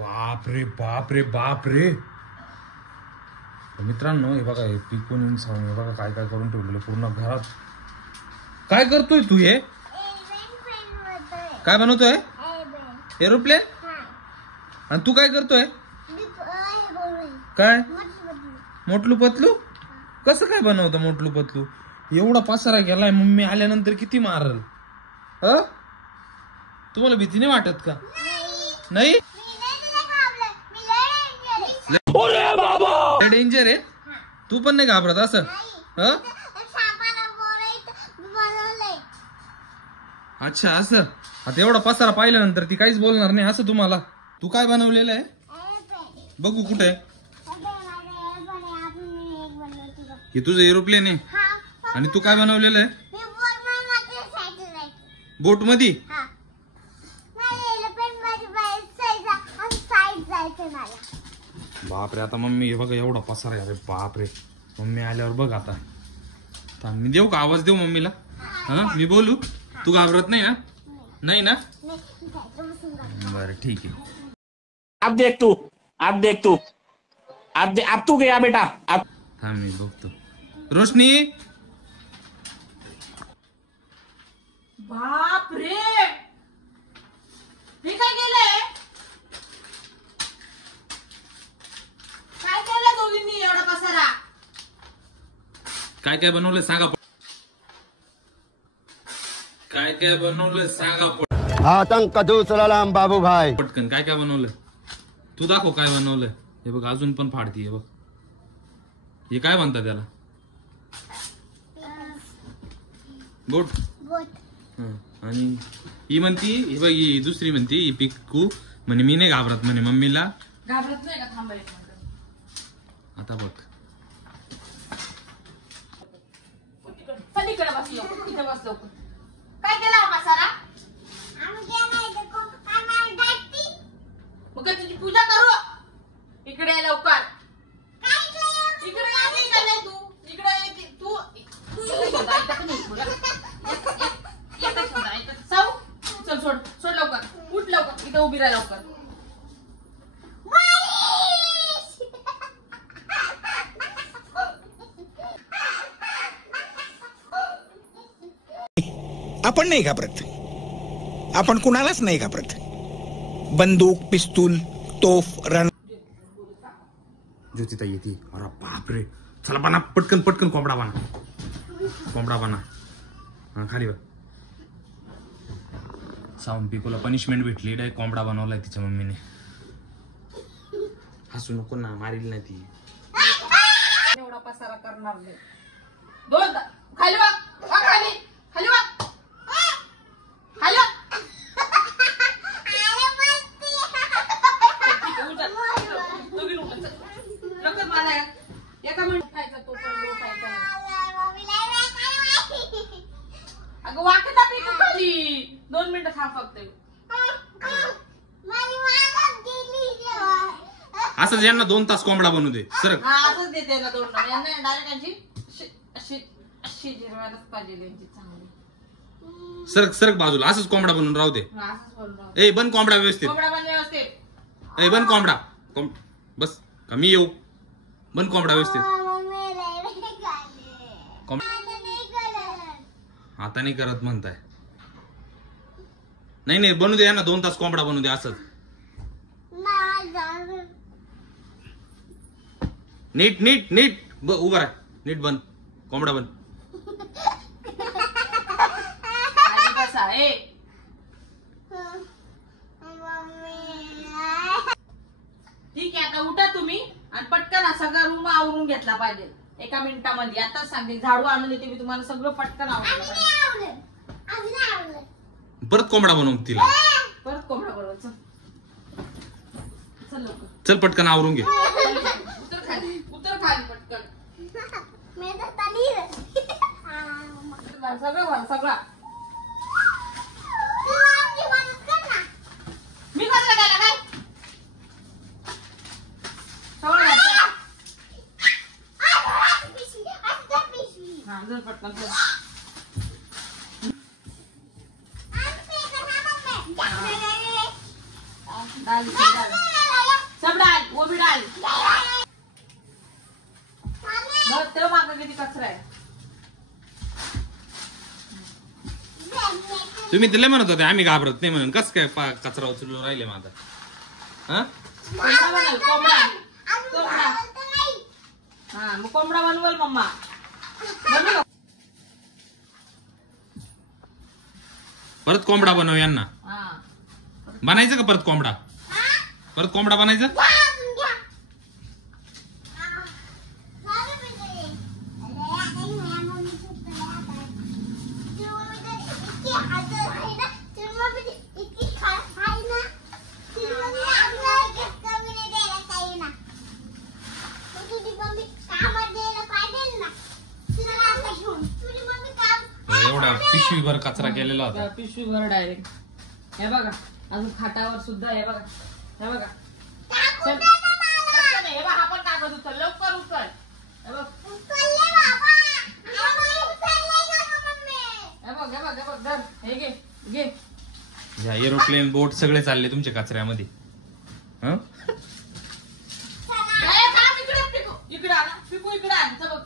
बाप रे बाप रे बाप रे मित्रांनो, हे बघा, हे पिकून इंसावून हे बघा काय काय करून ठेवलेलं पूर्ण घरात. काय करतोय तू? हे काय बनवतोय? एरोप्लेन. आणि तू काय करतोय? काय? मोटलू पतलू. कसं काय बनवतो मोटलू पतलू? एवढा पसारा गेलाय, मम्मी आल्यानंतर किती मारल. तुम्हाला भीती नाही वाटत का? नाही. डेंजर आहे. तू पण नाही घाबरत असं? अच्छा, असं. आता एवढा पसारा पाहिल्यानंतर ती काहीच बोलणार नाही असं तुम्हाला? तू काय बनवलेलं आहे? बघू कुठे. हे तुझं एरोप्लेन आहे. आणि तू काय बनवलेलं आहे? बोट मध्ये. बापरे, आता मम्मी हे बघा एवढा पसारा आहे. अरे बापरे, मम्मी आल्यावर बघ. आता मी देऊ का आवाज? देऊ मम्मीला? मी बोलू? तू घाबरत नाही ना? नाही ना? बरं ठीक आहे. अब देख तू अब तू गया बेटा. हाँ मी बघतो. रोशनी. बाप रे, हे काय केलंय? काय केलं दोघींनी एवढा पसारा? काय काय बनवलंय सांगा. काय काय बनवलंय सांगा आतंक सलाम बाबू भाई. पटकन काय काय बनवलंय? तू दाखव काय बनवलंय. हे बघ अजून पण फाडती. हे बघ, हे काय म्हणतात त्याला? बोट. आणि ही म्हणती, ही बघ, ही दुसरी म्हणती, ही पिकू म्हणे मी नाही घाबरत म्हणे. मम्मीला घाबरत नाही का? थांबा एक मिनिट. आता बघ. पलीकडे बसलो, इथे बसलो. काय केला पसारा? मग काय तुझी पूजा करू? इकडे ये लवकर. इकडे आली का नाही तू? इकडे येते तू. चल सोड सोड लवकर. उठ लवकर, इथे उभी राहा लवकर. आपण नाही घाबरत. आपण कुणालाच नाही घाबरत. बंदूक, पिस्तूल, तोफ, रण. ज्योतिता येते. अरे बापरे, चला बना पटकन पटकन. कोंबडा बना, कोंबडा बना. खाली बघ. साऊंड पिकोला पनिशमेंट भेटली. डायरेक्ट कोंबडा बनवलाय तिच्या मम्मीने. हसू नको ना, मारील ना ती. एवढा पसारा करणार नाही. दोन खाली बघ. खाली खाली बघ. एका मिनिट खायचा तो पण लोटायचा. अगं वाकता पिकू खाली. 2 मिनिटं थांब फक्त. असंच यांना 2 तास कोंबडा बनवू दे. सरक. असंच देते ना 2 मिनिट. यांना डायरेक्ट अशी जिरवायलाच पाहिजे यांची चांगली. सरक सरक बाजूला. असंच कोंबडा बनवून राहू दे. असंच बोलून ए बन कोंबडा व्यवस्थित. कोंबडा पण व्यवस्थित. ए बन कोंबडा. बस कमी येऊ. बन कोंबडा व्यवस्थित. आता नाही करत म्हणताय. नाही नाही बनू दे यांना 2 तास कोंबडा बनवू दे. असंच नीट नीट नीट उभा राहा. नीट बन कोंबडा बन. कसा आहे? ठीक आहे, आता उठा तुम्ही आणि पटकन सगळा रूम आवरून घेतला पाहिजे 1 मिनिटामध्ये. आता सांगते, झाडू आणून देते मी तुम्हाला. सगळं पटकन आवरून. परत कोंबडा बनवू तिला. परत कोंबडा बनव. चल लवकर. चल पटकन आवरून घे. उतर खाली पटकन. सगळं सगळा मी कसं गेला काय? सगळं पटकन. डाल वो भी डाल बघ तेव्हा मागं किती कचरा आहे. तुम्ही तिला म्हणत होते आम्ही घाबरत नाही म्हणून कस काय कचरा उचलून राहिले माझा. हा कोंबडा बनव कोंबडा. हा मग कोंबडा बनवल मम्मा. बनव परत कोंबडा बनव यांना. हा बनायचं का परत कोंबडा? परत कोंबडा बनायचं? एवढा पिशवीभर कचरा केलेला होता. पिशवीभर डायरेक्ट. हे बघा अजून खाटावर सुद्धा हे बघा. हे बघा चल. पटकन ये. हे बघ हा पण कागद उचल लवकर उचल. हे बघ हे बघ हे बघ हे बघ धर. हे घे घे. या एरोप्लेन बोट सगळे चालले तुमच्या कचऱ्यामध्ये. हं? इकडे आण पिकू इकडे आण. चल बघ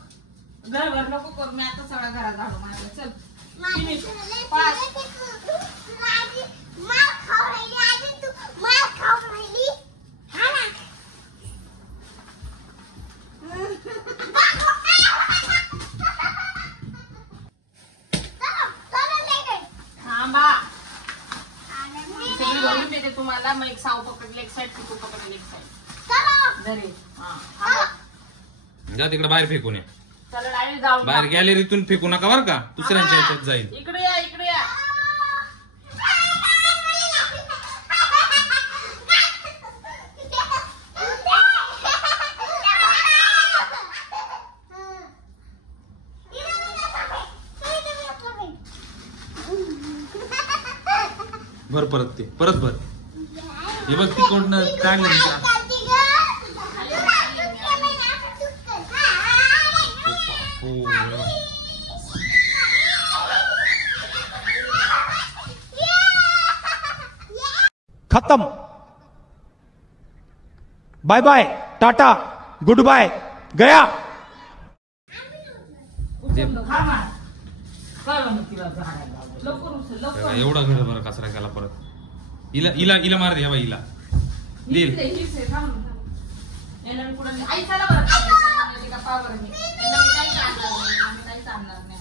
घरभर नको करू मी आता सगळा घरात झाडू मारला. चल पाच. थांबा सगळी भरून देते तुम्हाला. मग एक साव पकडले एक साईड पिकू पकडले एक साईड घरी. हा जा तिकडे बाहेर फेकून या. चला डायरेक्ट जाऊन बाहेर गॅलरीतून फेकू नका बरं का, दुसऱ्यांच्या ह्याच्यात जाईल. इकडे या इकडे या. भर परत ते परत भर. हे बघ ती कोणनं काढलं का? खत्म. Bye bye tata good bye गया. लवकर उचल लवकर. एवढा घर बरं कचरा केला परत. हिला हिला हिला मार द्या हिला देईल. याला मी पुढे आई चला बरं. का पाव बरं मी. याला मी काहीच आणणार नाही. आम्ही काहीच आणणार नाही.